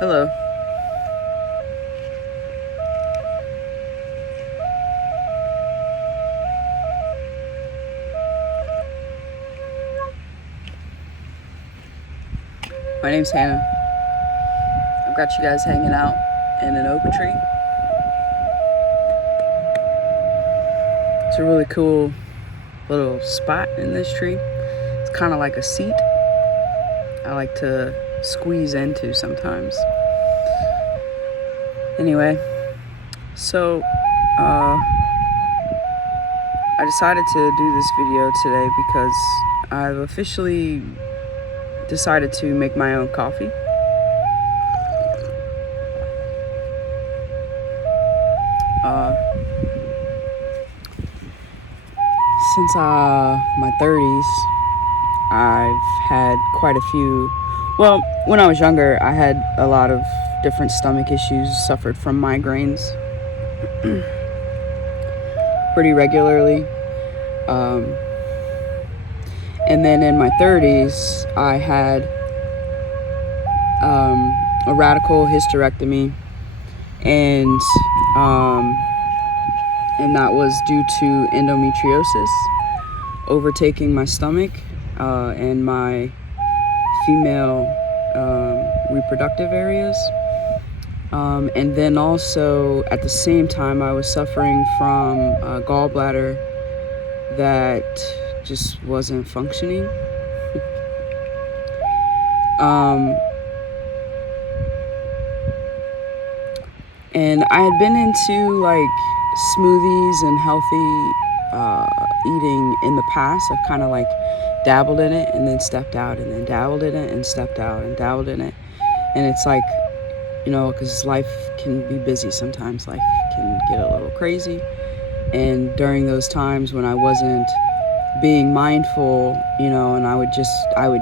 Hello. My name's Hannah. I've got you guys hanging out in an oak tree. It's a really cool little spot in this tree. It's kind of like a seat I like to squeeze into sometimes. Anyway, so I decided to do this video today because I've officially decided to make my own coffee. Since my 30s, I've had quite a few. Well, when I was younger, I had a lot of different stomach issues, suffered from migraines pretty regularly. And then in my 30s, I had a radical hysterectomy, and that was due to endometriosis overtaking my stomach and my female reproductive areas. And then also at the same time, I was suffering from a gallbladder that just wasn't functioning. And I had been into like smoothies and healthy eating in the past. I've kind of like dabbled in it and then stepped out, and then dabbled in it and stepped out and dabbled in it. And it's like, because life can be busy sometimes. Life can get a little crazy. And during those times when I wasn't being mindful, and I would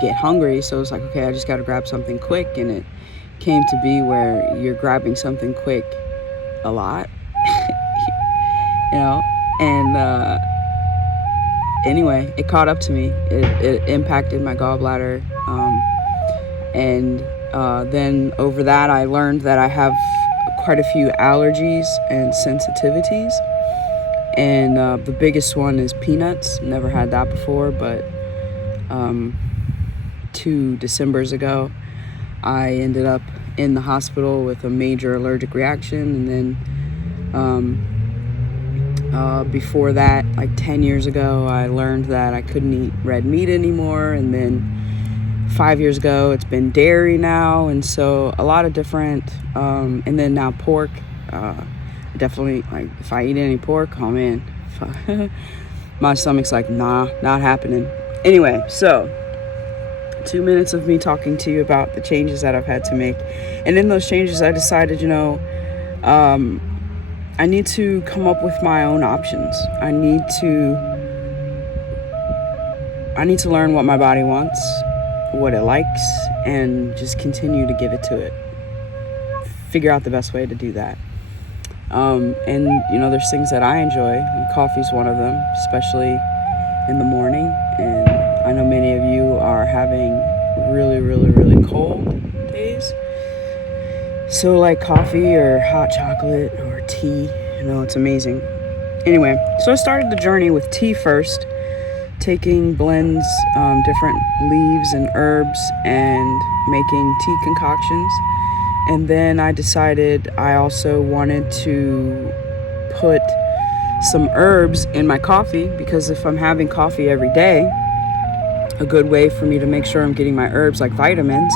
get hungry. So it was like, okay, I just got to grab something quick. And it came to be where you're grabbing something quick a lot, and anyway, it caught up to me. It impacted my gallbladder. And then over that, I learned that I have quite a few allergies and sensitivities. And the biggest one is peanuts. Never had that before, but 2 Decembers ago, I ended up in the hospital with a major allergic reaction. And then before that, like 10 years ago, I learned that I couldn't eat red meat anymore. And then 5 years ago, it's been dairy now. And so a lot of different, and then now pork. Definitely, like, if I eat any pork, oh man, my stomach's like, nah, not happening. Anyway, so 2 minutes of me talking to you about the changes that I've had to make. And in those changes, I decided, I need to come up with my own options. I need to learn what my body wants, what it likes, and just continue to give it to it. Figure out the best way to do that. And there's things that I enjoy, and coffee's one of them, especially in the morning. And I know many of you are having really, really, really cold days. So like coffee or hot chocolate or tea, it's amazing. Anyway, so I started the journey with tea first, taking blends, different leaves and herbs, and making tea concoctions. And then I decided I also wanted to put some herbs in my coffee, because if I'm having coffee every day, a good way for me to make sure I'm getting my herbs like vitamins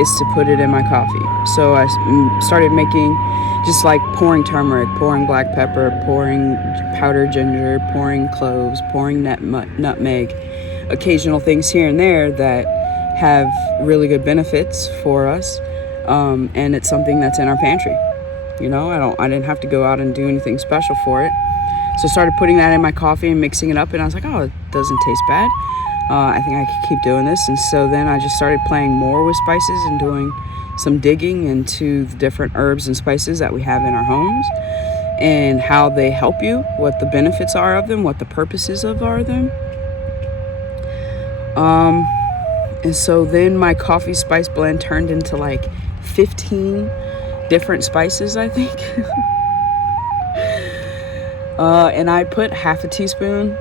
is to put it in my coffee. So I started making just like pouring turmeric, pouring black pepper, pouring powdered ginger, pouring cloves, pouring nutmeg, occasional things here and there that have really good benefits for us. And it's something that's in our pantry. I didn't have to go out and do anything special for it. So I started putting that in my coffee and mixing it up, and I was like, oh, it doesn't taste bad. I think I could keep doing this. And so then I just started playing more with spices and doing some digging into the different herbs and spices that we have in our homes and how they help you, what the benefits are of them, what the purposes are them. And so then my coffee spice blend turned into like 15 different spices, I think. And I put half a teaspoon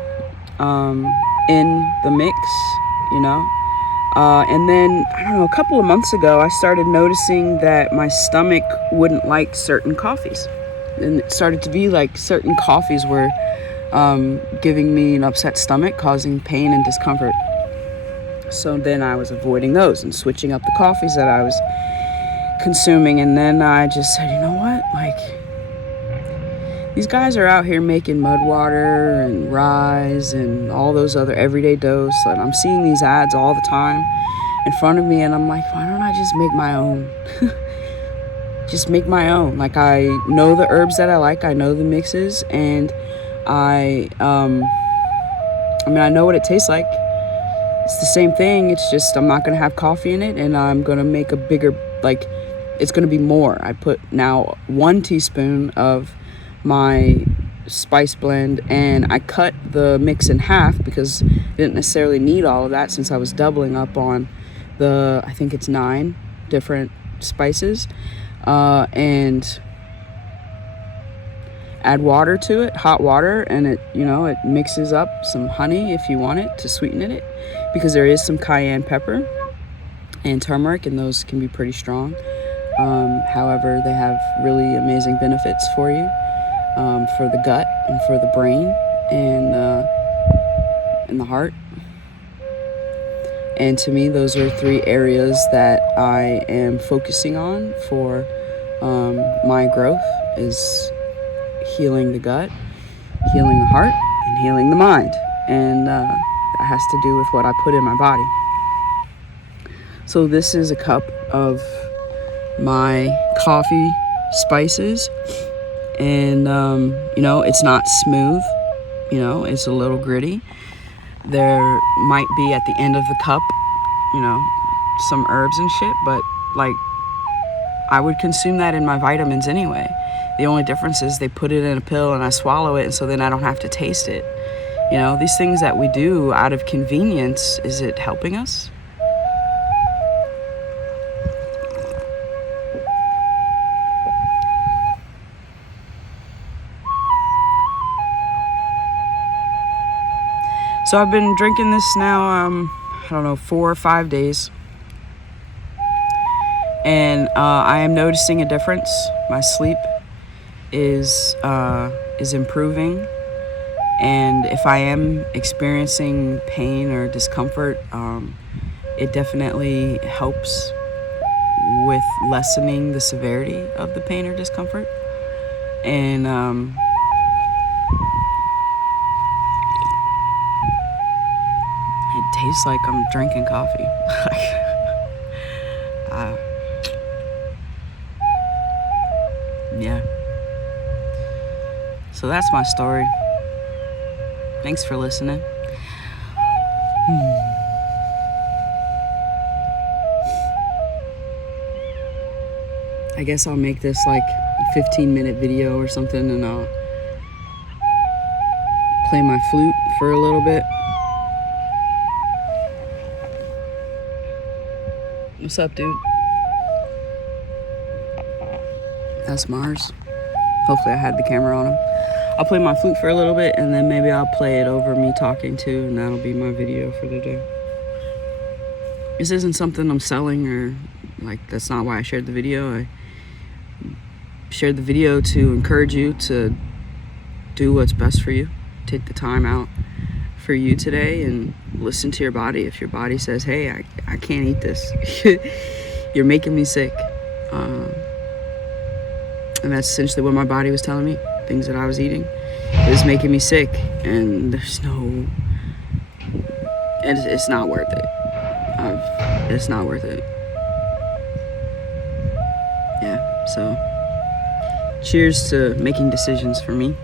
in the mix, you know. And then, I don't know, a couple of months ago, I started noticing that my stomach wouldn't like certain coffees. And it started to be like certain coffees were giving me an upset stomach, causing pain and discomfort. So then I was avoiding those and switching up the coffees that I was consuming. And then I just said, you know what? Like, these guys are out here making mud water and Rise and all those other everyday dose. And I'm seeing these ads all the time in front of me. And I'm like, why don't I just make my own? Just make my own. Like, I know the herbs that I like. I know the mixes. And I know what it tastes like. It's the same thing. It's just I'm not going to have coffee in it. And I'm going to make a bigger, like, it's going to be more. I put now 1 teaspoon of my spice blend, and I cut the mix in half because I didn't necessarily need all of that since I was doubling up on I think it's 9 different spices, and add water to it, hot water, and it mixes up some honey if you want it to sweeten it, because there is some cayenne pepper and turmeric, and those can be pretty strong. However, they have really amazing benefits for you. For the gut and for the brain and the heart. And to me, those are 3 areas that I am focusing on for my growth, is healing the gut, healing the heart, and healing the mind. And that has to do with what I put in my body. So this is a cup of my coffee spices. And, it's not smooth, it's a little gritty. There might be at the end of the cup, some herbs and shit, but like, I would consume that in my vitamins anyway. The only difference is they put it in a pill and I swallow it, and so then I don't have to taste it. These things that we do out of convenience, is it helping us? So I've been drinking this now, 4 or 5 days. And I am noticing a difference. My sleep is improving. And if I am experiencing pain or discomfort, it definitely helps with lessening the severity of the pain or discomfort. And it tastes like I'm drinking coffee. Yeah. So that's my story. Thanks for listening. I guess I'll make this like a 15-minute video or something, and I'll play my flute for a little bit. What's up, dude? That's Mars. Hopefully I had the camera on him. I'll play my flute for a little bit, and then maybe I'll play it over me talking too, and that'll be my video for the day. This isn't something I'm selling, or like, that's not why I shared the video. I shared the video to encourage you to do what's best for you. Take the time out for you today and listen to your body. If your body says, hey, I can't eat this, you're making me sick, and that's essentially what my body was telling me. Things that I was eating, it was making me sick, and it's not worth it. It's not worth it. Yeah, so cheers to making decisions for me.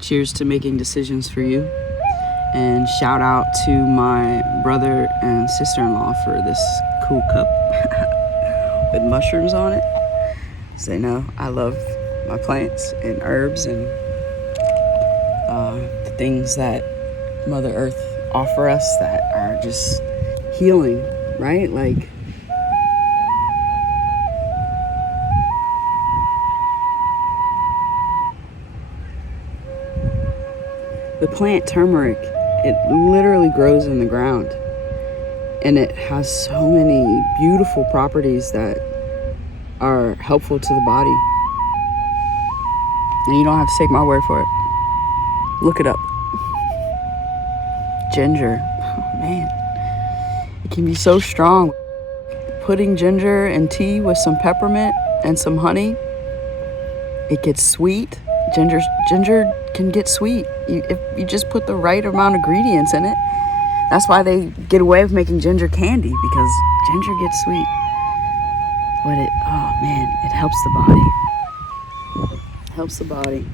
Cheers to making decisions for you. And shout out to my brother and sister-in-law for this cool cup with mushrooms on it. So they know I love my plants and herbs and the things that Mother Earth offer us that are just healing, right? Like, The plant turmeric, it literally grows in the ground. And it has so many beautiful properties that are helpful to the body. And you don't have to take my word for it. Look it up. Ginger. Oh, man. It can be so strong. Putting ginger in tea with some peppermint and some honey, it gets sweet. Ginger can get sweet if you just put the right amount of ingredients in it. That's why they get away with making ginger candy, because ginger gets sweet. But oh man, it helps the body. Helps the body.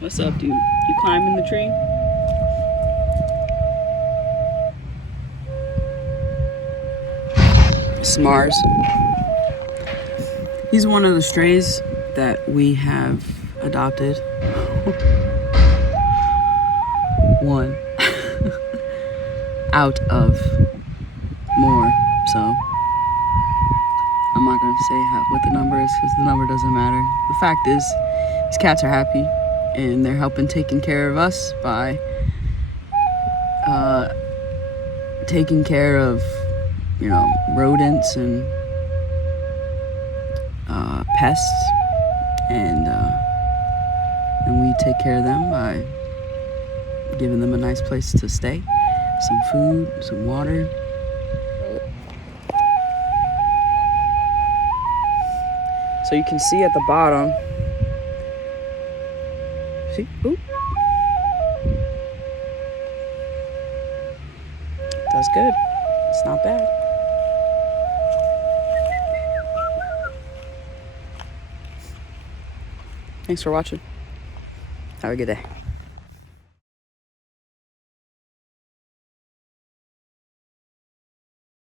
What's up, dude? You climbing the tree? Smars. He's one of the strays that we have adopted. One. Out of more, so I'm not going to say what the number is, because the number doesn't matter. The fact is, these cats are happy, and they're helping taking care of us by taking care of, rodents and pests, and we take care of them by giving them a nice place to stay, some food, some water. So you can see at the bottom, see, ooh, does good. It's not bad. Thanks for watching. Have a good day.